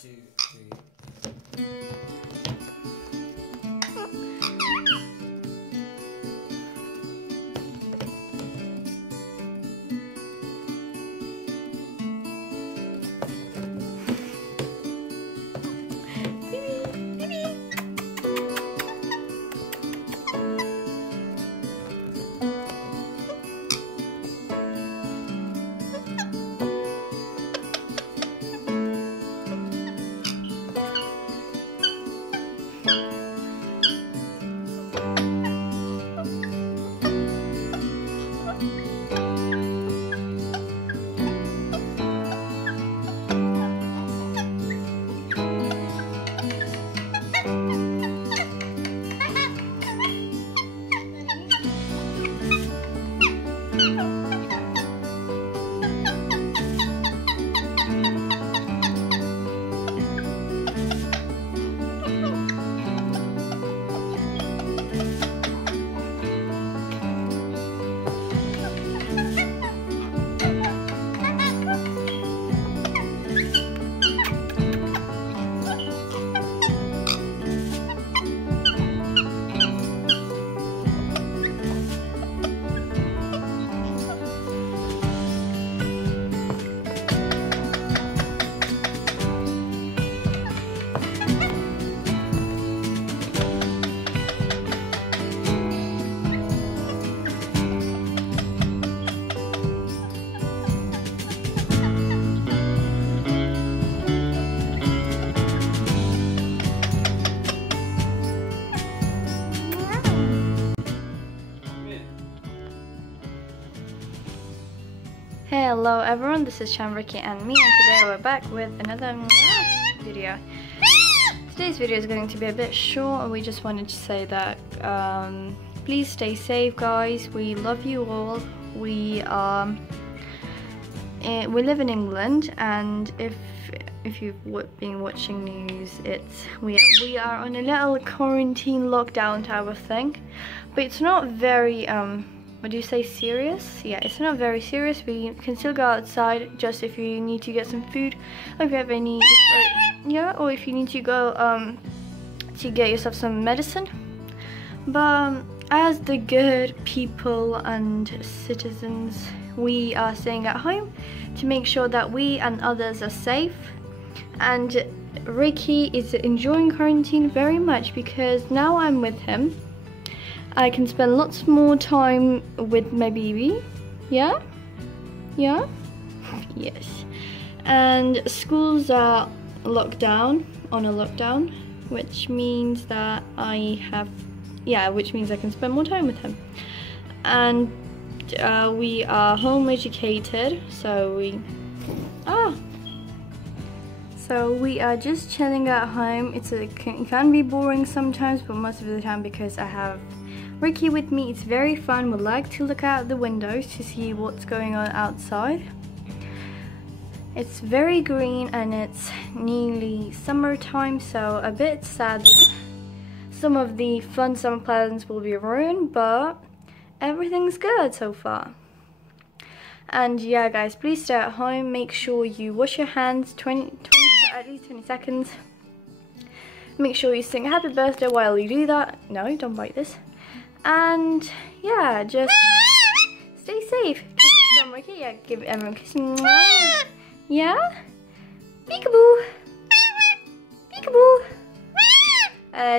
2, 3. Hello everyone, this is Riki and Me, and today we're back with another video. Today's video is going to be a bit short, and we just wanted to say that please stay safe, guys. We love you all. We live in England, and if you've been watching news, we are on a little quarantine lockdown type of thing, but it's not very what do you say, serious? Yeah, it's not very serious. We can still go outside just if you need to get some food, or if you have any, or if you need to go to get yourself some medicine. But as the good people and citizens, we are staying at home to make sure that we and others are safe. And Riki is enjoying quarantine very much because now I'm with him. I can spend lots more time with my baby. Yeah? Yeah? Yes. And schools are locked down, on a lockdown, which means that which means I can spend more time with him. And we are home educated, so we are just chilling at home. It can be boring sometimes, but most of the time, because I have Riki with me, it's very fun. We like to look out the windows to see what's going on outside. It's very green and it's nearly summertime, so a bit sad some of the fun summer plans will be ruined, but everything's good so far. And yeah, guys, please stay at home. Make sure you wash your hands at least 20 seconds. Make sure you sing happy birthday while you do that. No, don't bite this. And yeah, just stay safe. Kisses from Riki. Yeah, give everyone a kiss. Yeah? Peekaboo. Peekaboo.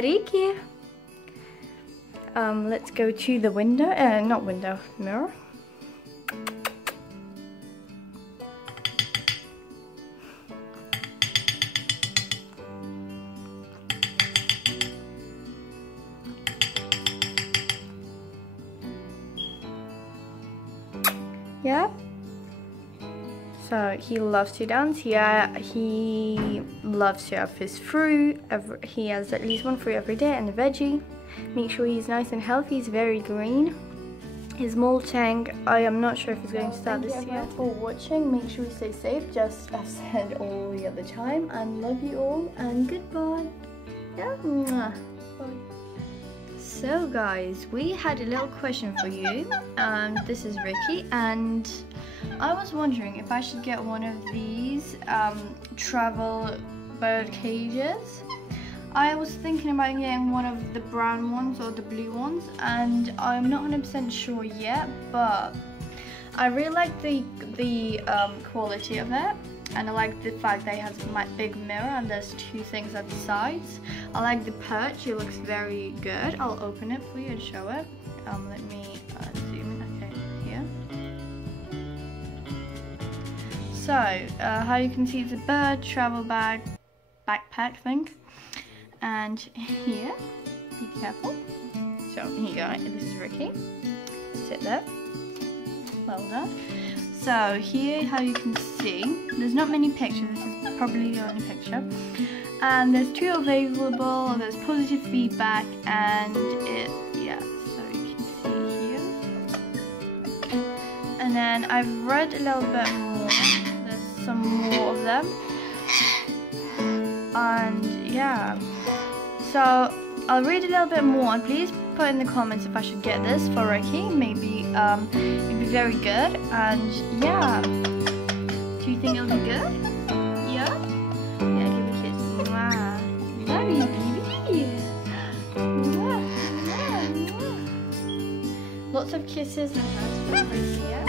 Riki. Let's go to the window. Not window, mirror. Yeah. So he loves to dance. Yeah, he loves to have his fruit. He has at least one fruit every day and a veggie. Make sure he's nice and healthy. He's very green. His molting, I am not sure if he's going to start this year. Thank you for watching. Make sure you stay safe, just as I've said all the other time. And love you all, and goodbye. Yeah. Bye. So guys, we had a little question for you. This is Riki, and I was wondering if I should get one of these travel bird cages. I was thinking about getting one of the brown ones or the blue ones, and I'm not 100% sure yet, but I really like the quality of it, and I like the fact that it has a big mirror and there's two things at the sides. I like the perch, it looks very good. I'll open it for you and show it. Let me zoom in, okay, here. So, how you can see, it's a bird travel bag, backpack thing. And here, be careful. So here you go, this is Riki. Sit there. Well done. So here, how you can see, there's not many pictures, this is probably the only picture. And there's two available, there's positive feedback, and it, yeah, so you can see here. And then I've read a little bit more, there's some more of them. And yeah, so I'll read a little bit more, and please put in the comments if I should get this for Riki. Maybe it'd be very good, and yeah, do you think it'll be good? Yeah? Yeah, give me a kiss. Mwah. Love you, baby. Mwah. Mwah. Mwah. Lots of kisses and hugs for Riki, yeah?